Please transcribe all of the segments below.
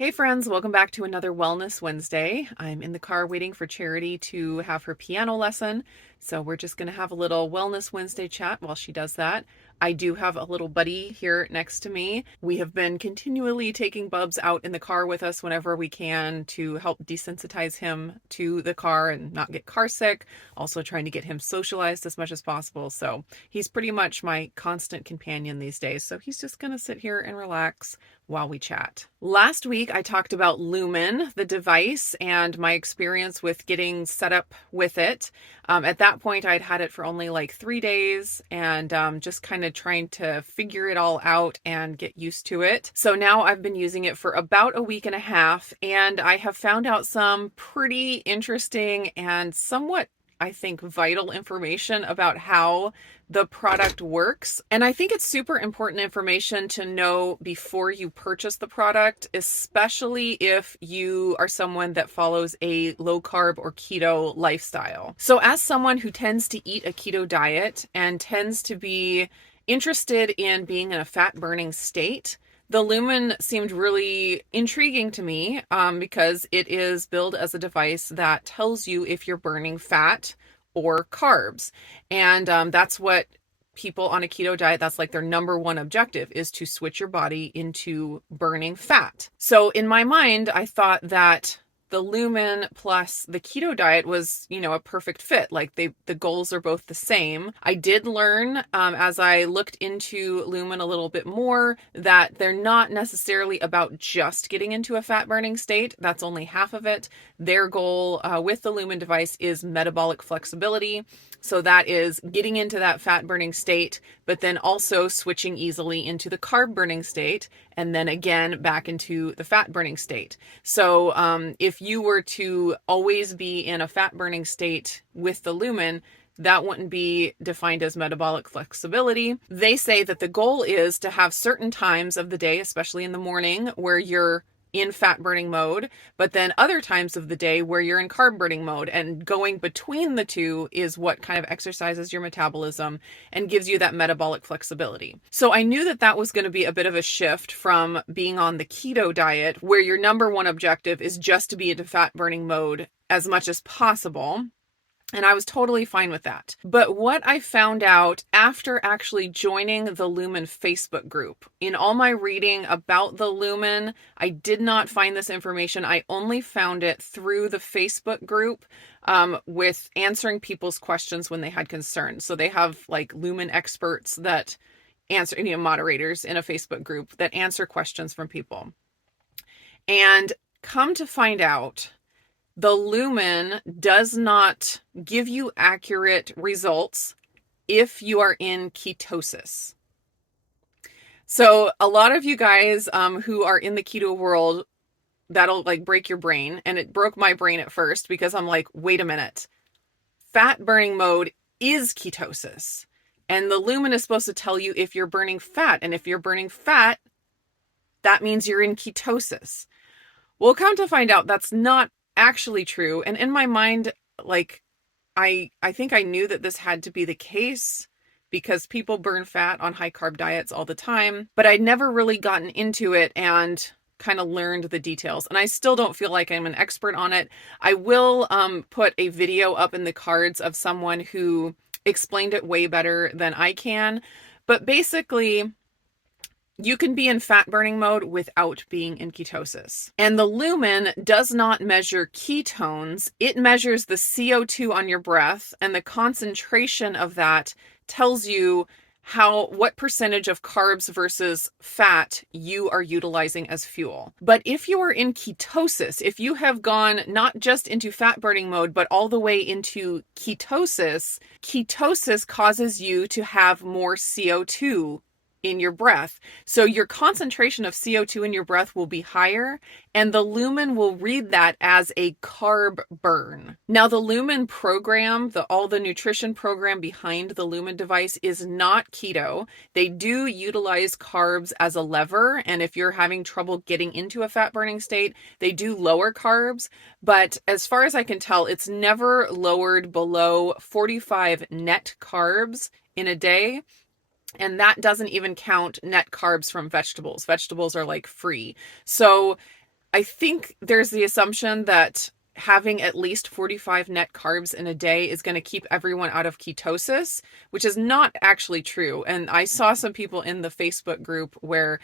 Hey friends, welcome back to another Wellness Wednesday. I'm in the car waiting for Charity to have her piano lesson. So we're just going to have a little Wellness Wednesday chat while she does that. I do have a little buddy here next to me. We have been continually taking Bubs out in the car with us whenever we can to help desensitize him to the car and not get car sick. Also trying to get him socialized as much as possible. So he's pretty much my constant companion these days. So he's just going to sit here and relax while we chat. Last week, I talked about Lumen, the device, and my experience with getting set up with it. At that point, I'd had it for only like 3 days and just kind of trying to figure it all out and get used to it. So now I've been using it for about a week and a half, and I have found out some pretty interesting and somewhat, I think, vital information about how the product works. And I think it's super important information to know before you purchase the product, especially if you are someone that follows a low carb or keto lifestyle. So as someone who tends to eat a keto diet and tends to be interested in being in a fat burning state, the Lumen seemed really intriguing to me because it is billed as a device that tells you if you're burning fat or carbs. And that's what people on a keto diet, that's like their number one objective, is to switch your body into burning fat. So in my mind, I thought that the Lumen plus the keto diet was, a perfect fit. Like the goals are both the same. I did learn as I looked into Lumen a little bit more that they're not necessarily about just getting into a fat burning state. That's only half of it. Their goal with the Lumen device is metabolic flexibility. So that is getting into that fat burning state, but then also switching easily into the carb burning state, and then again back into the fat burning state. So if you were to always be in a fat burning state with the Lumen, that wouldn't be defined as metabolic flexibility. They say that the goal is to have certain times of the day, especially in the morning, where you're in fat burning mode, but then other times of the day where you're in carb burning mode, and going between the two is what kind of exercises your metabolism and gives you that metabolic flexibility. So I knew that that was going to be a bit of a shift from being on the keto diet, where your number one objective is just to be in fat burning mode as much as possible. And I was totally fine with that. But what I found out after actually joining the Lumen Facebook group, in all my reading about the Lumen, I did not find this information. I only found it through the Facebook group with answering people's questions when they had concerns. So they have like Lumen experts that answer, moderators in a Facebook group that answer questions from people. And come to find out, the Lumen does not give you accurate results if you are in ketosis. So a lot of you guys who are in the keto world, that'll like break your brain. And it broke my brain at first because I'm like, wait a minute. Fat burning mode is ketosis. And the Lumen is supposed to tell you if you're burning fat. And if you're burning fat, that means you're in ketosis. Well, come to find out that's not actually true. And in my mind, like, I think I knew that this had to be the case because people burn fat on high carb diets all the time, but I'd never really gotten into it and kind of learned the details. And I still don't feel like I'm an expert on it. I will put a video up in the cards of someone who explained it way better than I can. But basically, you can be in fat burning mode without being in ketosis. And the Lumen does not measure ketones. It measures the CO2 on your breath, and the concentration of that tells you what percentage of carbs versus fat you are utilizing as fuel. But if you are in ketosis, if you have gone not just into fat burning mode, but all the way into ketosis, ketosis causes you to have more CO2 in your breath. So your concentration of CO2 in your breath will be higher, and the Lumen will read that as a carb burn. Now, the Lumen program, all the nutrition program behind the Lumen device is not keto. They do utilize carbs as a lever, and if you're having trouble getting into a fat burning state, they do lower carbs. But as far as I can tell, it's never lowered below 45 net carbs in a day. And that doesn't even count net carbs from vegetables. Vegetables are like free. So I think there's the assumption that having at least 45 net carbs in a day is going to keep everyone out of ketosis, which is not actually true. And I saw some people in the Facebook group where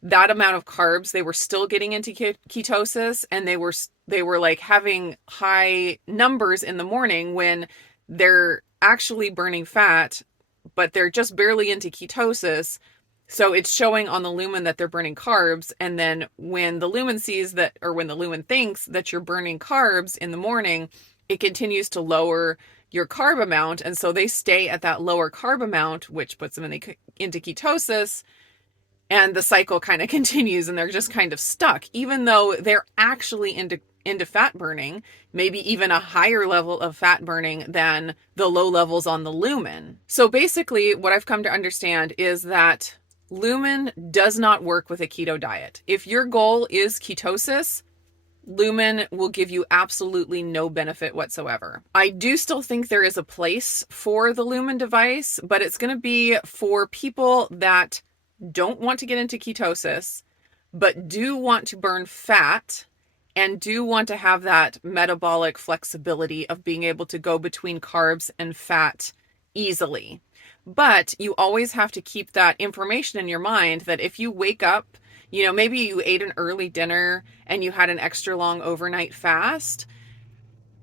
that amount of carbs, they were still getting into ketosis, and they were like having high numbers in the morning when they're actually burning fat, but they're just barely into ketosis. So it's showing on the lumen that they're burning carbs. And then when the lumen sees that, or when the lumen thinks that you're burning carbs in the morning, it continues to lower your carb amount. And so they stay at that lower carb amount, which puts them into ketosis. And the cycle kind of continues, and they're just kind of stuck, even though they're actually into fat burning, maybe even a higher level of fat burning than the low levels on the lumen. So basically, what I've come to understand is that lumen does not work with a keto diet. If your goal is ketosis, lumen will give you absolutely no benefit whatsoever. I do still think there is a place for the lumen device, but it's going to be for people that don't want to get into ketosis, but do want to burn fat and do want to have that metabolic flexibility of being able to go between carbs and fat easily. But you always have to keep that information in your mind that if you wake up, maybe you ate an early dinner and you had an extra long overnight fast,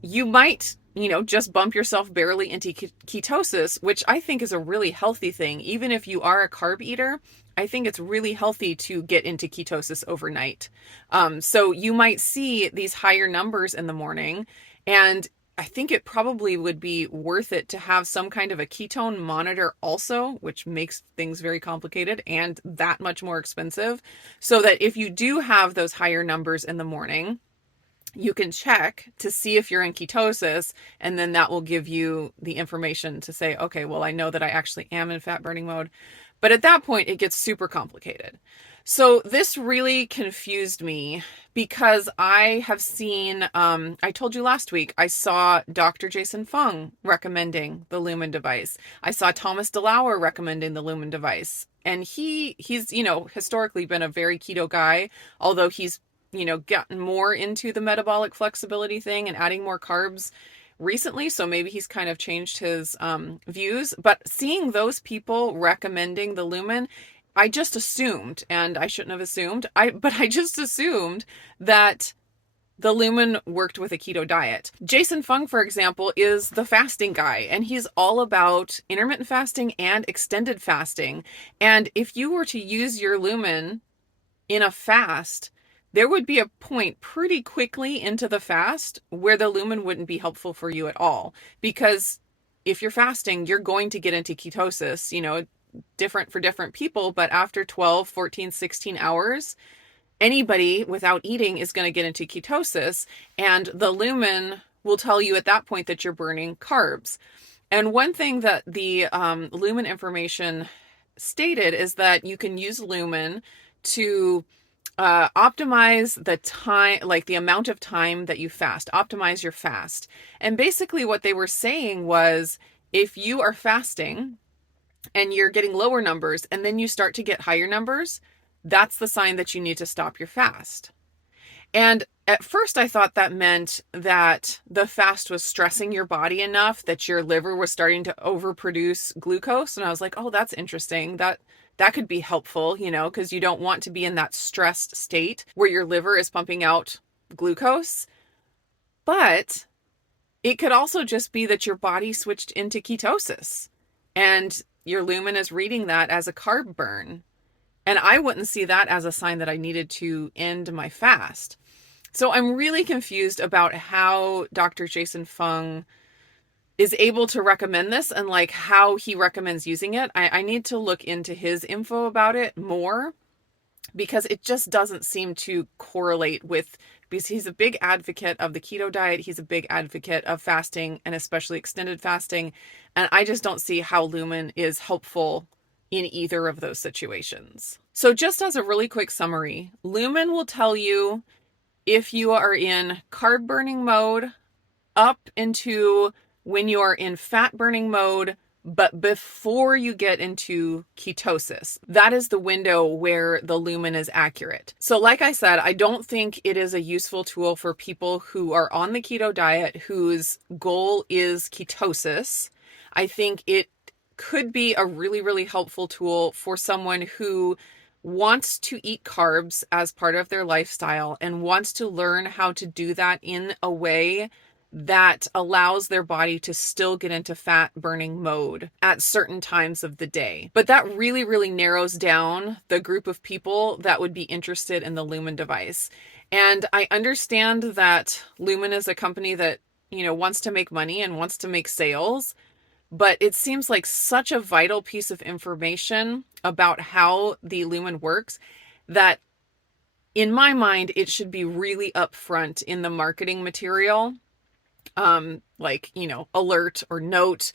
you might, just bump yourself barely into ketosis, which I think is a really healthy thing. Even if you are a carb eater, I think it's really healthy to get into ketosis overnight. So you might see these higher numbers in the morning, and I think it probably would be worth it to have some kind of a ketone monitor also, which makes things very complicated and that much more expensive, so that if you do have those higher numbers in the morning, you can check to see if you're in ketosis, and then that will give you the information to say, okay, well, I know that I actually am in fat burning mode. But at that point, it gets super complicated. So this really confused me because I have seen, I told you last week, I saw Dr. Jason Fung recommending the Lumen device. I saw Thomas DeLauer recommending the Lumen device. And he's, historically been a very keto guy, although he's, gotten more into the metabolic flexibility thing and adding more carbs recently, so maybe he's kind of changed his views. But seeing those people recommending the lumen, I just assumed, and I shouldn't have assumed, but I just assumed that the lumen worked with a keto diet. Jason Fung, for example, is the fasting guy, and he's all about intermittent fasting and extended fasting. And if you were to use your lumen in a fast, there would be a point pretty quickly into the fast where the lumen wouldn't be helpful for you at all. Because if you're fasting, you're going to get into ketosis, different for different people, but after 12, 14, 16 hours, anybody without eating is going to get into ketosis, and the lumen will tell you at that point that you're burning carbs. And one thing that the lumen information stated is that you can use lumen to optimize the time, like the amount of time that you fast, optimize your fast. And basically what they were saying was, if you are fasting and you're getting lower numbers and then you start to get higher numbers, that's the sign that you need to stop your fast. And at first I thought that meant that the fast was stressing your body enough that your liver was starting to overproduce glucose. And I was like, oh, that's interesting. That could be helpful, because you don't want to be in that stressed state where your liver is pumping out glucose. But it could also just be that your body switched into ketosis and your lumen is reading that as a carb burn. And I wouldn't see that as a sign that I needed to end my fast. So I'm really confused about how Dr. Jason Fung is able to recommend this and like how he recommends using it. I need to look into his info about it more, because it just doesn't seem to correlate with, because he's a big advocate of the keto diet. He's a big advocate of fasting, and especially extended fasting. And I just don't see how lumen is helpful in either of those situations. So just as a really quick summary, lumen will tell you if you are in carb burning mode up into when you are in fat burning mode but before you get into ketosis. That is the window where the Lumen is accurate. So like I said, I don't think it is a useful tool for people who are on the keto diet whose goal is ketosis. I think it could be a really, really helpful tool for someone who wants to eat carbs as part of their lifestyle and wants to learn how to do that in a way that allows their body to still get into fat burning mode at certain times of the day. But that really, really narrows down the group of people that would be interested in the Lumen device. And I understand that Lumen is a company that, wants to make money and wants to make sales, but it seems like such a vital piece of information about how the Lumen works that in my mind, it should be really upfront in the marketing material. Alert or note,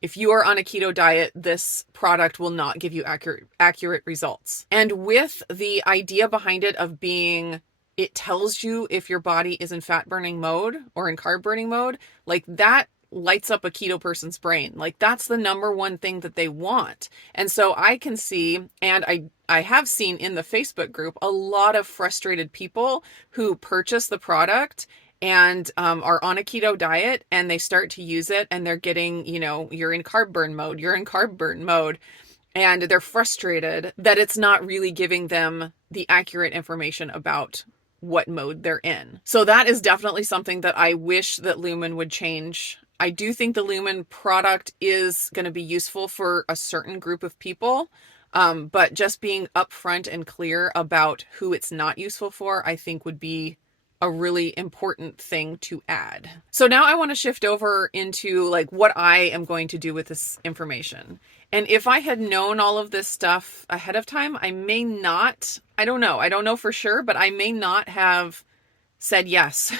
if you are on a keto diet, this product will not give you accurate results. And with the idea behind it of being, it tells you if your body is in fat burning mode or in carb burning mode, like that lights up a keto person's brain. Like that's the number one thing that they want. And so I can see, and I have seen in the Facebook group, a lot of frustrated people who purchase the product and are on a keto diet and they start to use it and they're getting, you're in carb burn mode, and they're frustrated that it's not really giving them the accurate information about what mode they're in. So that is definitely something that I wish that Lumen would change. I do think the Lumen product is going to be useful for a certain group of people, but just being upfront and clear about who it's not useful for, I think would be a really important thing to add. So now I want to shift over into like what I am going to do with this information. And if I had known all of this stuff ahead of time, I may not, I don't know for sure, but I may not have said yes,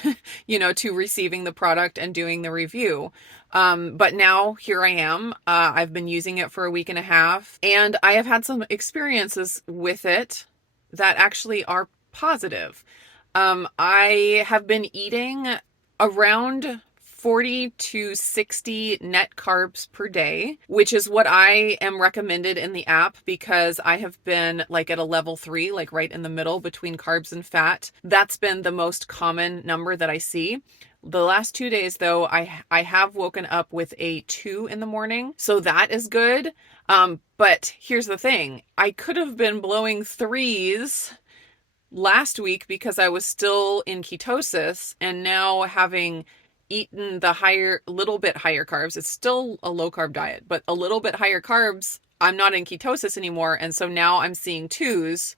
to receiving the product and doing the review. But now here I am. I've been using it for a week and a half, and I have had some experiences with it that actually are positive. I have been eating around 40 to 60 net carbs per day, which is what I am recommended in the app because I have been like at a level 3, like right in the middle between carbs and fat. That's been the most common number that I see. The last 2 days though, I have woken up with a 2 in the morning. So that is good. But here's the thing. I could have been blowing 3s last week because I was still in ketosis, and now having eaten the little bit higher carbs, it's still a low carb diet, but a little bit higher carbs, I'm not in ketosis anymore. And so now I'm seeing 2s,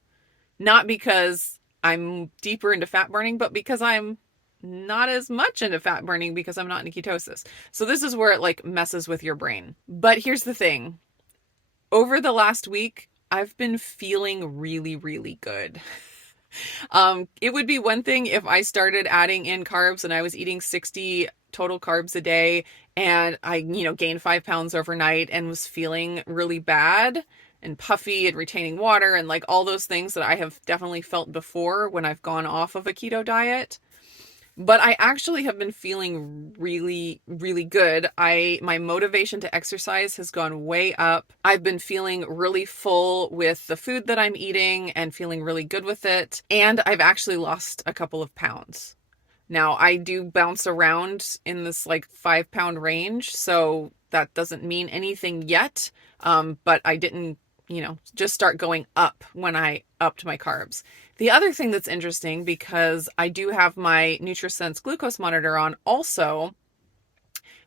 not because I'm deeper into fat burning, but because I'm not as much into fat burning because I'm not in ketosis. So this is where it like messes with your brain. But here's the thing. Over the last week, I've been feeling really, really good. It would be one thing if I started adding in carbs and I was eating 60 total carbs a day and I, gained 5 pounds overnight and was feeling really bad and puffy and retaining water and like all those things that I have definitely felt before when I've gone off of a keto diet. But I actually have been feeling really, really good. My motivation to exercise has gone way up. I've been feeling really full with the food that I'm eating and feeling really good with it. And I've actually lost a couple of pounds. Now, I do bounce around in this like 5-pound range, so that doesn't mean anything yet. But I didn't, just start going up when I upped my carbs. The other thing that's interesting, because I do have my NutriSense glucose monitor on also,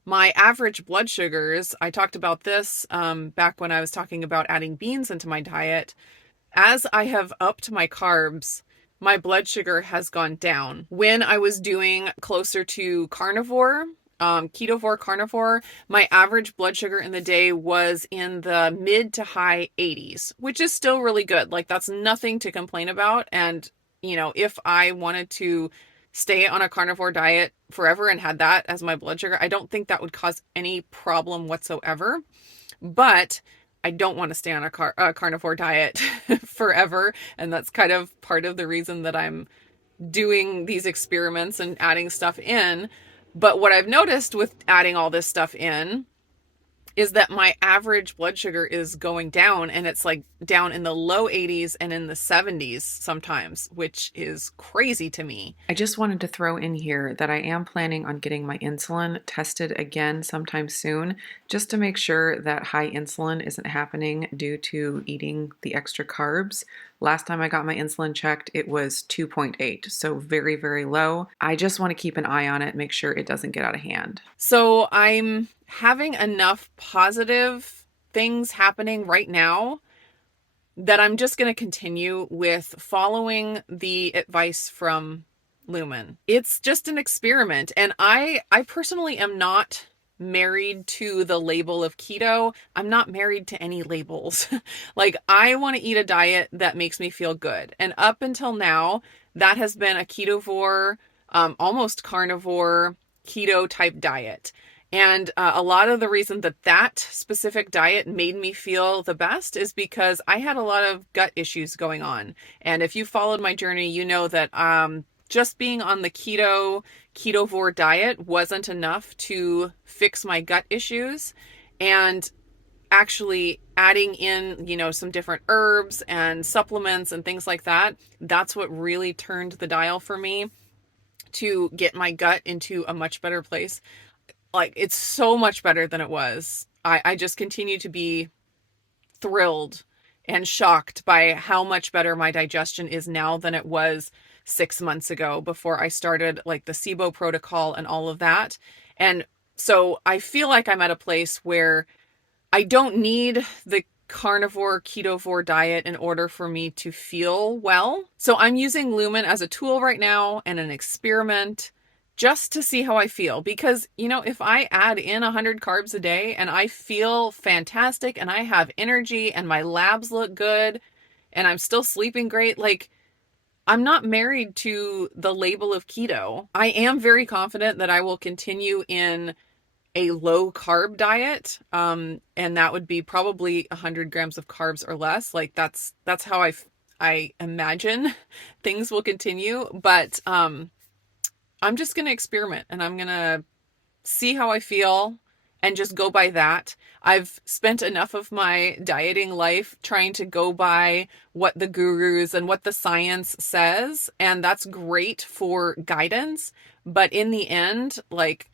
my average blood sugars, I talked about this back when I was talking about adding beans into my diet. As I have upped my carbs, my blood sugar has gone down. When I was doing closer to carnivore, ketovore, carnivore, my average blood sugar in the day was in the mid to high 80s, which is still really good. Like that's nothing to complain about. And, if I wanted to stay on a carnivore diet forever and had that as my blood sugar, I don't think that would cause any problem whatsoever. But I don't want to stay on a carnivore diet forever. And that's kind of part of the reason that I'm doing these experiments and adding stuff in. But what I've noticed with adding all this stuff in is that my average blood sugar is going down, and it's like down in the low 80s and in the 70s sometimes, which is crazy to me. I just wanted to throw in here that I am planning on getting my insulin tested again sometime soon, just to make sure that high insulin isn't happening due to eating the extra carbs. Last time I got my insulin checked, it was 2.8, so very, very low. I just want to keep an eye on it, make sure it doesn't get out of hand. So I'm having enough positive things happening right now that I'm just going to continue with following the advice from Lumen. It's just an experiment, and I personally am not married to the label of keto. I'm not married to any labels. Like, I want to eat a diet that makes me feel good. And up until now, that has been a ketovore, almost carnivore, keto type diet. And a lot of the reason that that specific diet made me feel the best is because I had a lot of gut issues going on. And if you followed my journey, you know that just being on the ketovore diet wasn't enough to fix my gut issues. And actually adding in, some different herbs and supplements and things like that, that's what really turned the dial for me to get my gut into a much better place. Like, it's so much better than it was. I just continue to be thrilled and shocked by how much better my digestion is now than it was 6 months ago before I started like the SIBO protocol and all of that. And so I feel like I'm at a place where I don't need the carnivore ketovore diet in order for me to feel well. So I'm using Lumen as a tool right now and an experiment just to see how I feel. Because, if I add in 100 carbs a day and I feel fantastic and I have energy and my labs look good and I'm still sleeping great, like, I'm not married to the label of keto. I am very confident that I will continue in a low carb diet. And that would be probably 100 grams of carbs or less. Like, that's how I imagine things will continue. But, I'm just going to experiment, and I'm going to see how I feel and just go by that. I've spent enough of my dieting life trying to go by what the gurus and what the science says, and that's great for guidance. But in the end, like,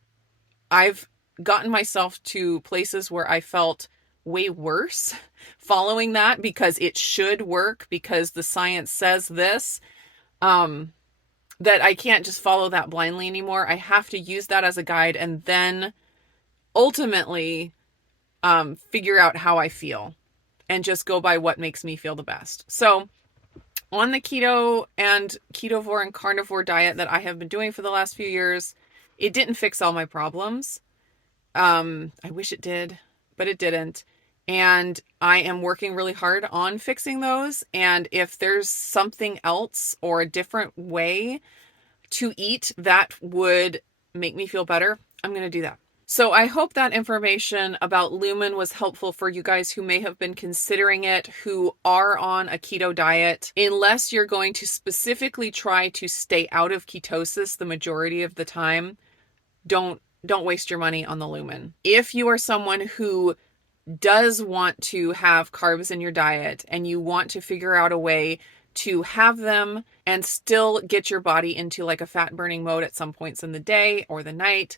I've gotten myself to places where I felt way worse following that because it should work, because the science says this. That I can't just follow that blindly anymore. I have to use that as a guide and then ultimately figure out how I feel and just go by what makes me feel the best. So on the keto and ketovore and carnivore diet that I have been doing for the last few years, it didn't fix all my problems. I wish it did, but it didn't. And I am working really hard on fixing those. And if there's something else or a different way to eat that would make me feel better, I'm going to do that. So I hope that information about Lumen was helpful for you guys who may have been considering it, who are on a keto diet. Unless you're going to specifically try to stay out of ketosis the majority of the time, don't waste your money on the Lumen. If you are someone who does want to have carbs in your diet and you want to figure out a way to have them and still get your body into like a fat burning mode at some points in the day or the night,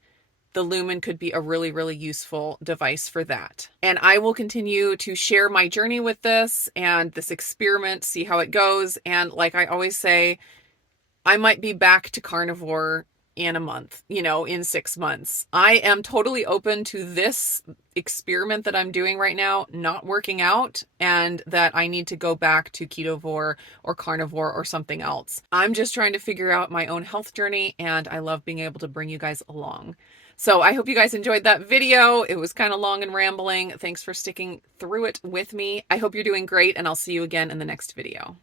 the Lumen could be a really, really useful device for that. And I will continue to share my journey with this and this experiment, see how it goes. And like I always say, I might be back to carnivore in a month, in 6 months. I am totally open to this experiment that I'm doing right now not working out, and that I need to go back to ketovore or carnivore or something else. I'm just trying to figure out my own health journey, and I love being able to bring you guys along. So I hope you guys enjoyed that video. It was kind of long and rambling. Thanks for sticking through it with me. I hope you're doing great, and I'll see you again in the next video.